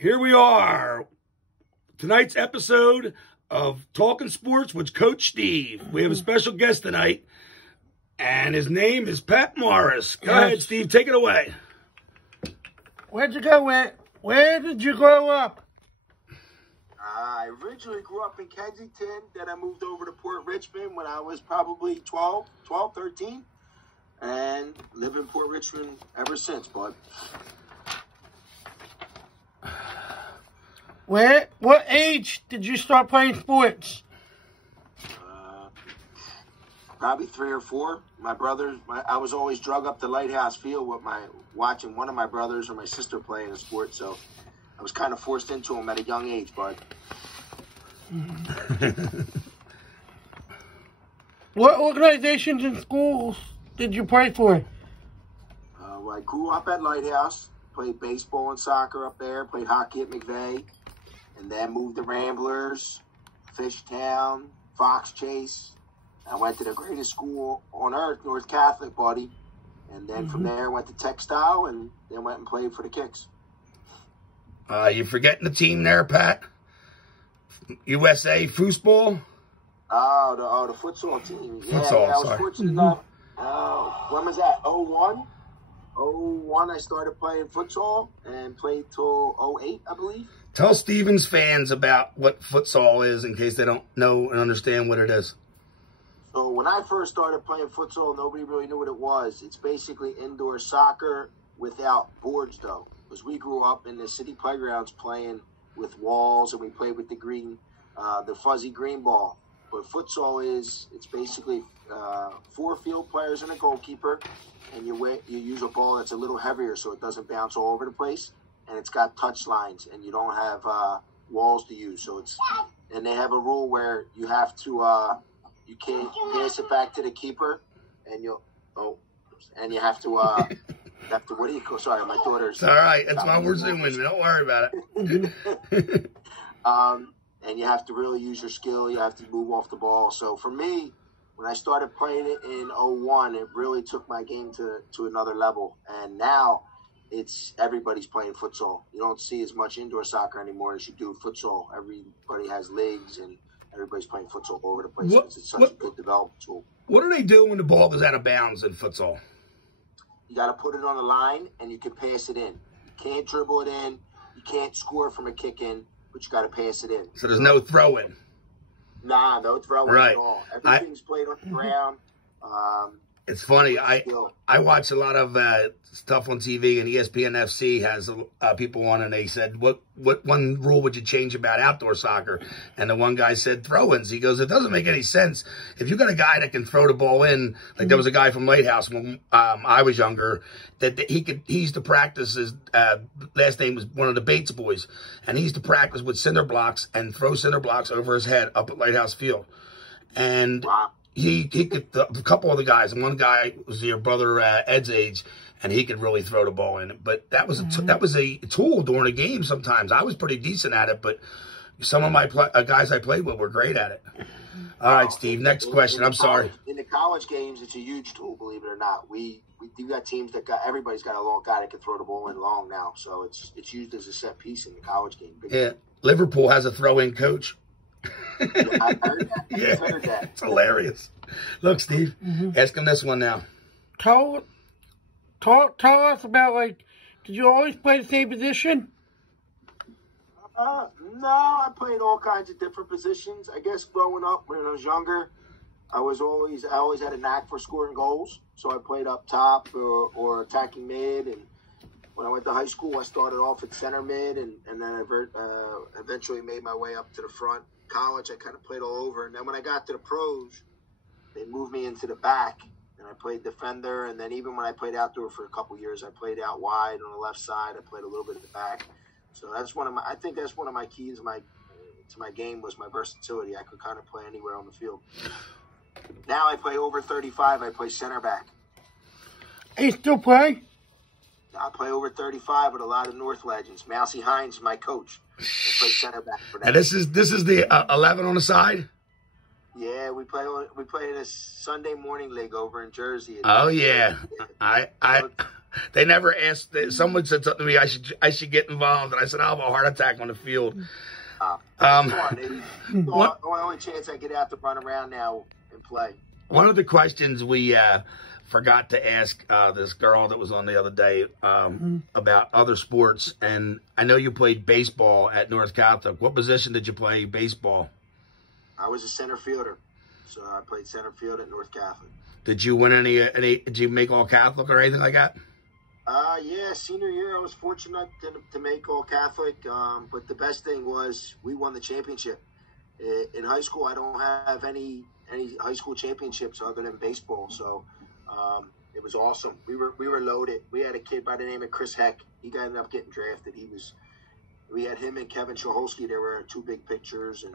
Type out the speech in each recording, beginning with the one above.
Here we are. Tonight's episode of Talking Sports with Coach Steve. We have a special guest tonight, and his name is Pat Morris. Go ahead, Steve. Take it away. Where'd you go, Where did you grow up? I originally grew up in Kensington. Then I moved over to Port Richmond when I was probably 12, 13. And live in Port Richmond ever since, bud. What age did you start playing sports? Probably 3 or 4. My brothers, I was always drug up to Lighthouse Field with watching one of my brothers or my sister playing a sport, so I was kind of forced into them at a young age, bud. What organizations and schools did you play for? I grew up at Lighthouse, played baseball and soccer up there, played hockey at McVeigh, and then moved to Ramblers, Fishtown, Fox Chase. I went to the greatest school on earth, North Catholic, buddy. And then from there, went to Textile, and then went and played for the Kicks. You forgetting the team there, Pat? USA foosball? Oh, the futsal team. Yeah, I was fortunate enough. When was that? 01? 01, I started playing futsal and played till 08, I believe. Tell Stevens fans about what futsal is in case they don't know and understand what it is. So when I first started playing futsal, nobody really knew what it was. It's basically indoor soccer without boards, though. Because we grew up in the city playgrounds playing with walls, and we played with the fuzzy green ball. But futsal it's basically 4 field players and a goalkeeper, and you use a ball that's a little heavier so it doesn't bounce all over the place, and it's got touch lines, and you don't have walls to use. And they have a rule where you have to you can't pass it back to the keeper, and you have to what do you call? Sorry, my daughter's. It's all right. That's why we're zooming. Don't worry about it. And you have to really use your skill. You have to move off the ball. So for me, when I started playing it in 01, it really took my game to another level. And now everybody's playing futsal. You don't see as much indoor soccer anymore as you do futsal. Everybody has leagues, and everybody's playing futsal all over the place. It's such a good development tool. What do they do when the ball goes out of bounds in futsal? You got to put it on the line, and you can pass it in. You can't dribble it in. You can't score from a kick in, but you got to pass it in. So there's no throw-in? Nah, no throw-in at all. Everything's played on the ground. It's funny. I watch a lot of stuff on TV, and ESPN FC has people on, and they said, what one rule would you change about outdoor soccer? And the one guy said throw-ins. He goes, it doesn't make any sense. If you got a guy that can throw the ball in, like there was a guy from Lighthouse when I was younger, that he used to practice. His last name was one of the Bates boys, and he used to practice with cinder blocks and throw cinder blocks over his head up at Lighthouse Field. And wow. He could, a couple of the guys, and one guy was your brother Ed's age, and he could really throw the ball in. But that was a tool during a game sometimes. I was pretty decent at it, but some of my guys I played with were great at it. All right, Steve, next question. I'm sorry. In the college games, it's a huge tool, believe it or not. We got teams everybody's got a long guy that can throw the ball in long now. So it's used as a set piece in the college game. Yeah, Liverpool has a throw-in coach. I heard that. Yeah, heard that. It's hilarious. Look, Steve, ask him this one now. Tell us about, did you always play the same position? No, I played all kinds of different positions. I guess growing up when I was younger, I always had a knack for scoring goals. So I played up top or attacking mid. And when I went to high school, I started off at center mid, and then I eventually made my way up to the front. College, I kind of played all over. And then when I got to the pros, they moved me into the back, and I played defender. And then even when I played outdoor for a couple years, I played out wide on the left side. I played a little bit at the back. So I think that's one of my keys to my game was my versatility. I could kind of play anywhere on the field. Now I play over 35. I play center back. You still play? I play over 35 with a lot of North legends. Mousy Hines is my coach. I play center back for them. And this is the 11 on the side? Yeah, we play in a Sunday morning league over in Jersey. Oh yeah, they never asked. Someone said something to me. I should get involved, and I said I'll have a heart attack on the field. The only chance I get out to run around now and play. One of the questions we forgot to ask this girl that was on the other day about other sports, and I know you played baseball at North Catholic. What position did you play baseball? I was a center fielder, so I played center field at North Catholic. Did you win any? Did you make all Catholic or anything like that? Yeah, senior year I was fortunate to make all Catholic, but the best thing was we won the championship. In high school, I don't have any high school championships other than baseball, so it was awesome. We were loaded. We had a kid by the name of Chris Heck. He ended up getting drafted. We had him and Kevin Shaholsky. They were two big pitchers, and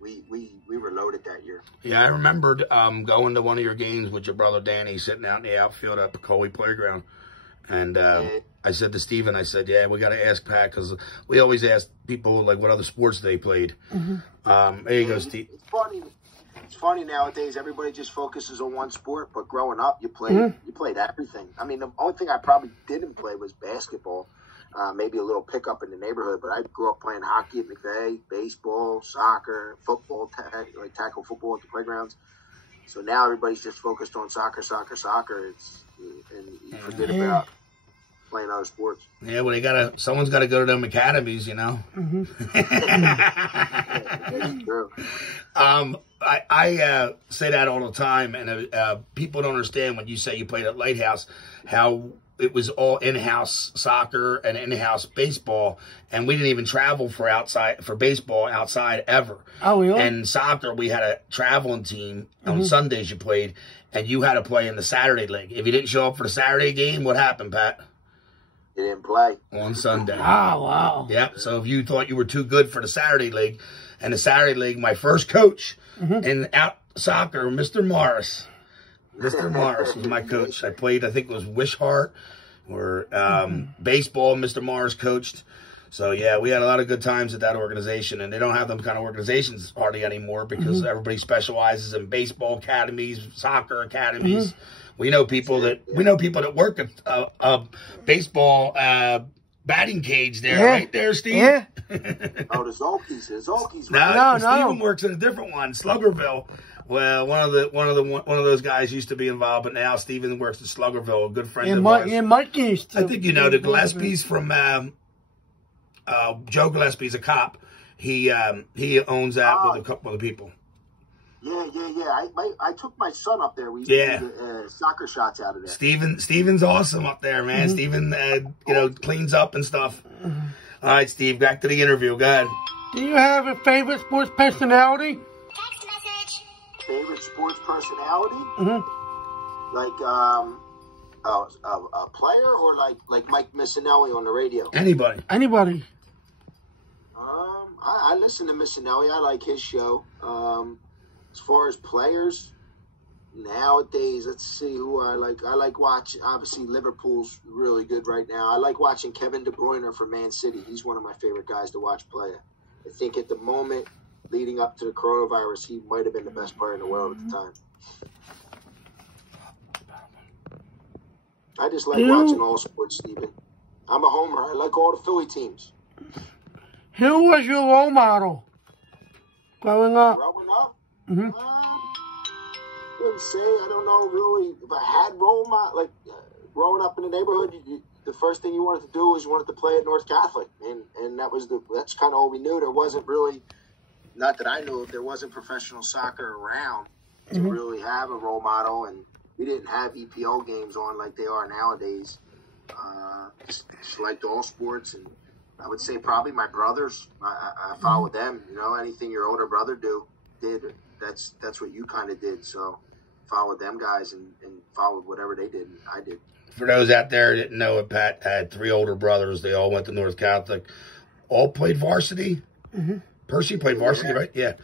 we were loaded that year. Yeah, I remembered going to one of your games with your brother Danny, sitting out in the outfield at Pecoe Playground. And I said to Steven, I said, yeah, we got to ask Pat, because we always ask people, like, what other sports they played. There you go, Steve. It's funny nowadays, everybody just focuses on one sport, but growing up, you played everything. I mean, the only thing I probably didn't play was basketball. Maybe a little pickup in the neighborhood, but I grew up playing hockey at McVeigh, baseball, soccer, football, tackle football at the playgrounds. So now everybody's just focused on soccer. And you forget about playing other sports. Yeah, well, someone's got to go to them academies, you know. That's true. I say that all the time, and people don't understand when you say you played at Lighthouse, how it was all in-house soccer and in-house baseball, and we didn't even travel for baseball outside ever. Oh, really? And soccer, we had a traveling team. On Sundays you played, and you had to play in the Saturday league. If you didn't show up for the Saturday game, what happened, Pat? You didn't play. On Sunday. Oh, wow. Yep, so if you thought you were too good for the Saturday league, and the Saturday league, my first coach in soccer, Mr. Morris. Mr. Morris was my coach. I played, I think it was Wishart, or baseball, Mr. Morris coached. So, yeah, we had a lot of good times at that organization, and they don't have them kind of organizations hardly anymore, because everybody specializes in baseball academies, soccer academies. We know people that work at a baseball batting cage there, right there, Steve. Yeah. Oh, the Zolkis. No, Steven works at a different one, Sluggerville. Well, one of those guys used to be involved, but now Steven works at Sluggerville, a good friend of ours. Yeah, Mike used to. I think you know the Gillespies from Joe Gillespie's a cop. He owns that with a couple other people. Yeah. I took my son up there. We used to do soccer shots out of there. Steven's awesome up there, man. Steven, cleans up and stuff. All right, Steve, back to the interview. Go ahead. Do you have a favorite sports personality? Text message. Favorite sports personality? Like a player, or like Mike Missinelli on the radio? Anybody. I listen to Missinelli. I like his show. As far as players, nowadays, let's see who I like. I like watching, obviously, Liverpool's really good right now. I like watching Kevin De Bruyne for Man City. He's one of my favorite guys to watch play. I think at the moment, leading up to the coronavirus, he might have been the best player in the world at the time. I just like watching all sports, Stephen. I'm a homer. I like all the Philly teams. Who was your role model growing up? Growing up? Wouldn't say. I don't know really if I had role model. Growing up in the neighborhood, the first thing you wanted to do was you wanted to play at North Catholic, and that's kind of all we knew. There wasn't really, not that I knew of, there wasn't professional soccer around to really have a role model, and we didn't have EPO games on like they are nowadays. Just liked all sports, and I would say probably my brothers. I followed them. Anything your older brother did, that's what you kind of did. So followed them guys and followed whatever they did, and I did. For those out there that didn't know it, Pat had 3 older brothers. They all went to North Catholic. All played varsity. Percy played varsity, right? Yeah.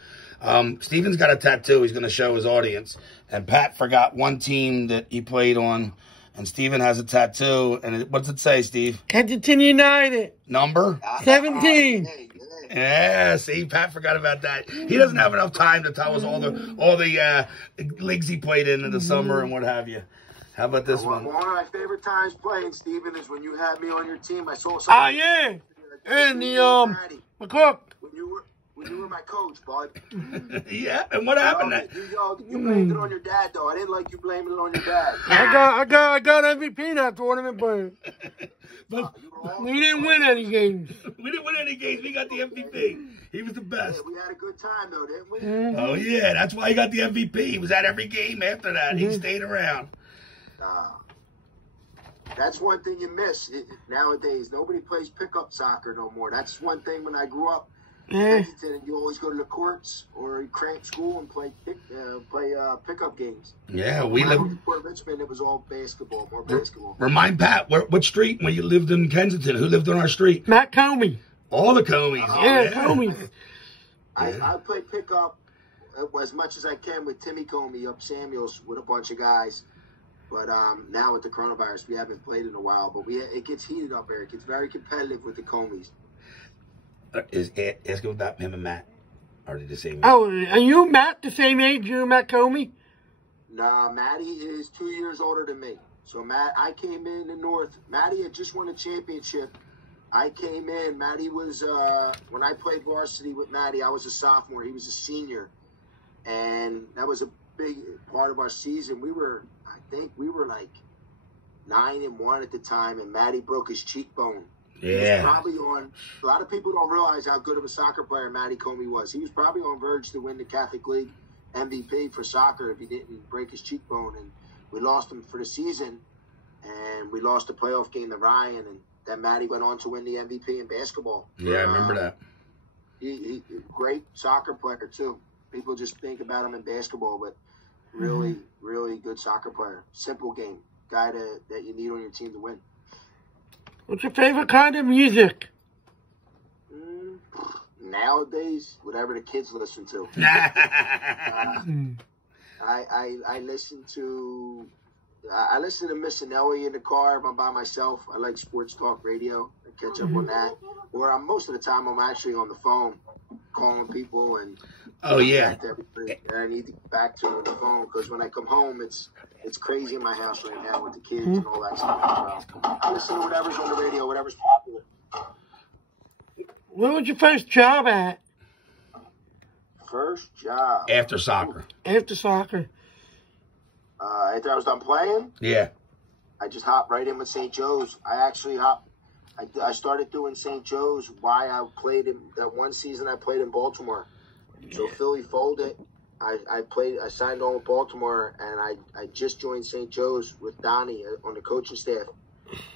Steven's got a tattoo he's going to show his audience. And Pat forgot one team that he played on. And Steven has a tattoo. And what does it say, Steve? Kensington United. Number? 17. Yeah, see, Pat forgot about that. He doesn't have enough time to tell us all the leagues he played in the summer and what have you. How about this one? One of my favorite times playing, Steven, is when you had me on your team. I saw something. Ah, yeah. And the McCook. When you were my coach, bud. Yeah, and what happened? You blamed it on your dad, though. I didn't like you blaming it on your dad. I got MVP that tournament, but we didn't win any games. We didn't win any games. We got the MVP. He was the best. Yeah, we had a good time, though, didn't we? Mm-hmm. Oh, yeah. That's why he got the MVP. He was at every game after that. He stayed around. That's one thing you miss nowadays. Nobody plays pickup soccer no more. That's one thing when I grew up. You always go to the courts or you cramp school and play pickup games. Yeah, when I lived in Port Richmond, it was all basketball, more basketball. Remind Pat, what street when you lived in Kensington? Who lived on our street? Matt Comey. All the Comeys. Yeah, Comey. I play pickup as much as I can with Timmy Comey up Samuels with a bunch of guys. But now with the coronavirus, we haven't played in a while. But it gets heated up there. It gets very competitive with the Comeys. Ask him about him and Matt. Or did they say Matt? Oh, are you Matt the same age you and Matt Comey? Nah, Matty is 2 years older than me. So I came in the North. Matty had just won a championship. I came in. Matty was when I played varsity with Matty, I was a sophomore. He was a senior, and that was a big part of our season. I think we were like 9-1 at the time, and Matty broke his cheekbone. Yeah. Probably on. A lot of people don't realize how good of a soccer player Matty Comey was. He was probably on verge to win the Catholic League MVP for soccer if he didn't break his cheekbone. And we lost him for the season, and we lost the playoff game to Ryan. And then Matty went on to win the MVP in basketball. Yeah, I remember that. He great soccer player too. People just think about him in basketball, but really, really good soccer player. Simple game, guy that you need on your team to win. What's your favorite kind of music? Nowadays, whatever the kids listen to. I listen to Missinelli in the car if I'm by myself. I like sports talk radio. I catch up on that. Or most of the time I'm actually on the phone calling people and oh yeah. I need to get back to on the phone because when I come home it's crazy in my house right now with the kids and all that stuff. So I listen to whatever's on the radio, whatever's popular. What was your first job at? First job. After soccer. After soccer. After I was done playing? Yeah. I just hopped right in with St. Joe's. I started doing St. Joe's while I played in that one season I played in Baltimore. So Philly folded. I signed on with Baltimore, and I just joined St. Joe's with Donnie on the coaching staff.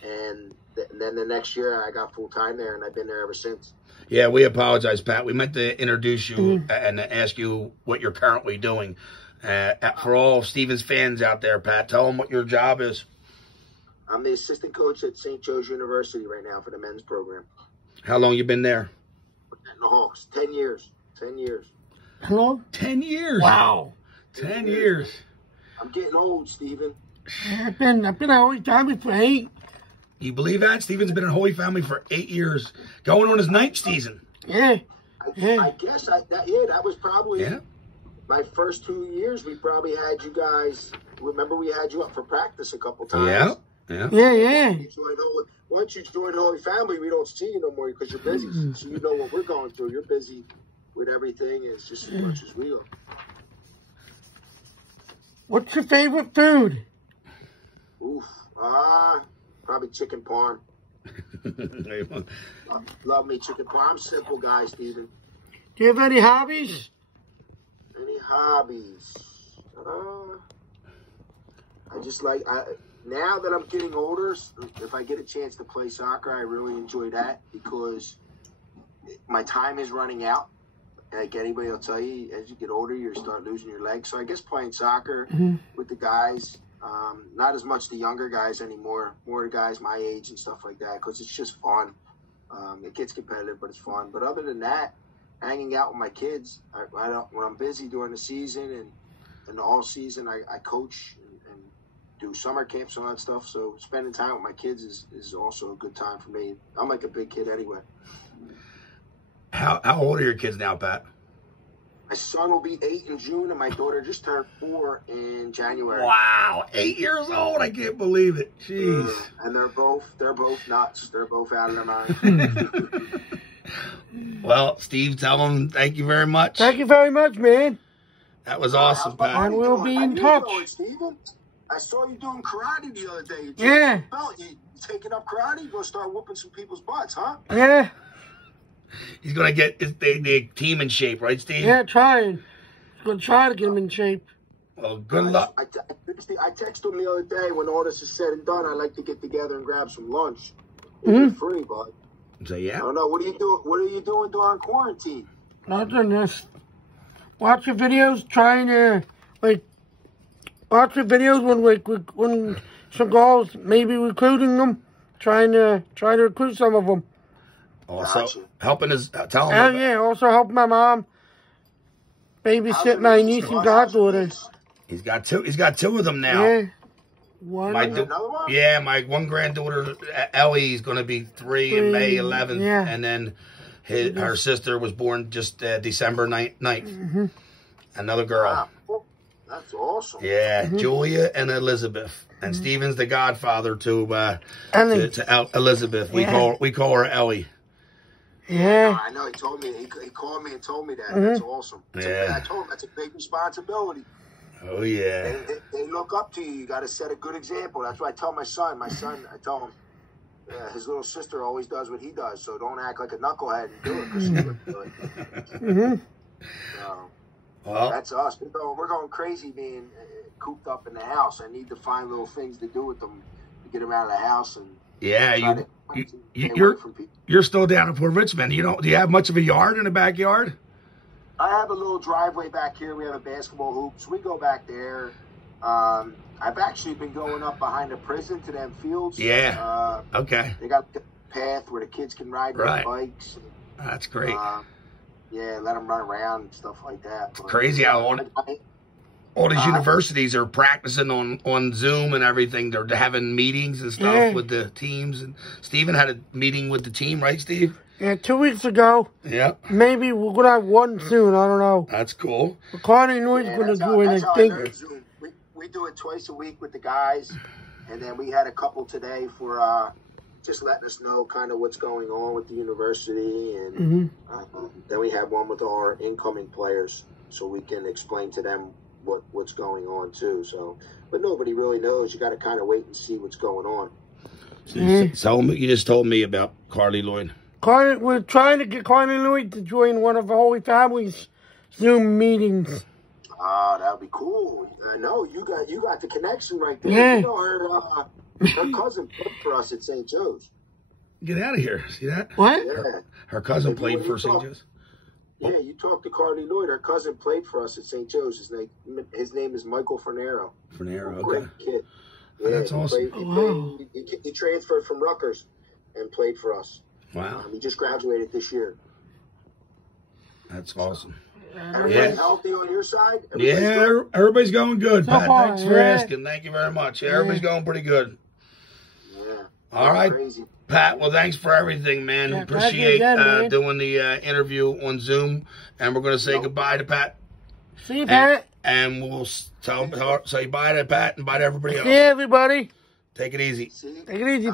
And then the next year I got full time there, and I've been there ever since. Yeah, we apologize, Pat. We meant to introduce you and ask you what you're currently doing. For all Stevens fans out there, Pat, tell them what your job is. I'm the assistant coach at St. Joe's University right now for the men's program. How long you been there? In the Hawks. 10 years. 10 years. Hello? 10 years. Wow. 10 years. I'm getting old, Steven. I've been at Holy Family for 8. You believe that? Steven's been in Holy Family for 8 years. Going on his 9th season. Yeah. I guess that was probably my first 2 years. We probably had you guys. Remember, we had you up for practice a couple times. Yeah. Once you join Holy Family, we don't see you no more because you're busy. So you know what we're going through. You're busy with everything. It's just as much as we are. What's your favorite food? Oof. Probably chicken parm. Love me chicken parm. I'm a simple guy, Steven. Do you have any hobbies? Any hobbies? I just like... Now that I'm getting older, if I get a chance to play soccer, I really enjoy that because my time is running out. Like anybody will tell you, as you get older, you start losing your legs. So I guess playing soccer with the guys, not as much the younger guys anymore, more the guys my age and stuff like that because it's just fun. It gets competitive, but it's fun. But other than that, hanging out with my kids, when I'm busy during the season and the all season, I coach and do summer camps and all that stuff. So spending time with my kids is also a good time for me. I'm like a big kid anyway. How old are your kids now, Pat? My son will be 8 in June, and my daughter just turned 4 in January. Wow, 8 years old. I can't believe it. Jeez. And they're both nuts. They're both out of their mind. Well, Steve, tell them thank you very much. Thank you very much, man. That was awesome, Pat. And we'll be in touch. Steven, I saw you doing karate the other day. Yeah. You taking up karate? You gonna start whooping some people's butts, huh? Yeah. He's going to get the team in shape, right, Steve? Yeah, trying. He's going to try to get him in shape. Well, good luck. I texted him the other day when all this is said and done. I'd like to get together and grab some lunch. It's free, bud. So, yeah. I don't know. What are you doing? What are you doing during quarantine? Nothing. Just watch your videos. Trying to watch your videos when some girls maybe recruiting them. Trying to recruit some of them. Also, Gotcha. helping his tell him. And yeah, also help my mom babysit my niece and goddaughter. He's got two of them now. Yeah. One. Another one? Yeah, my one granddaughter Ellie is going to be 3 in May 11th, Yeah. and then her sister was born just December 9th. Another girl. Wow. Well, that's awesome. Yeah, Julia and Elizabeth, and Steven's the godfather to Elizabeth. Yeah. We call her Ellie. Yeah. I know. He told me. He called me and told me that. That's awesome. I told him that's a big responsibility. Oh yeah. They look up to you. You got to set a good example. That's what I tell my son. I tell him his little sister always does what he does. So don't act like a knucklehead and do it because she wouldn't do it. Well, that's us. We're going crazy being cooped up in the house. I need to find little things to do with them to get them out of the house and. Yeah, you're still down in Port Richmond. Do you have much of a yard in the backyard? I have a little driveway back here. We have a basketball hoop, so we go back there. I've actually been going up behind the prison to them fields. Yeah. Okay. They got the path where the kids can ride their bikes. And, that's great. Yeah, let them run around and stuff like that. It's crazy how all these universities are practicing on Zoom and everything. They're having meetings and stuff with the teams. And Steven had a meeting with the team, right, Steve? Yeah, 2 weeks ago. Yeah. Maybe we're going to have one soon. I don't know. That's cool. Carney Noy's going to do it, I think. We do it twice a week with the guys. And then we had a couple today for just letting us know kind of what's going on with the university. And then we have one with our incoming players so we can explain to them what's going on too. So, but nobody really knows. You got to kind of wait and see what's going on. So you just told me about Carly Lloyd. We're trying to get Carly Lloyd to join one of the Holy Family's Zoom meetings. That would be cool. I know you got the connection right there. Yeah. You know, her cousin played for us at St. Joe's. Get out of here. See that? What? Yeah. Her cousin played for St. Joe's. Yeah, you talked to Carly Lloyd. Her cousin played for us at St. Joe's. His name is Michael Fernero. Fernero, Great kid. Yeah, that's awesome. He transferred from Rutgers and played for us. Wow. He just graduated this year. That's awesome. Everybody healthy on your side? Everybody's going good, Pat. Thanks for yeah. asking. Thank you very much. Yeah, everybody's going pretty good. Yeah. All right. Crazy. Pat, well, thanks for everything, man. Yeah, Appreciate man. doing the interview on Zoom. And we're going to say goodbye to Pat. See you, Pat. And we'll say bye to Pat and bye to everybody else. See you, everybody. Take it easy. Take it easy.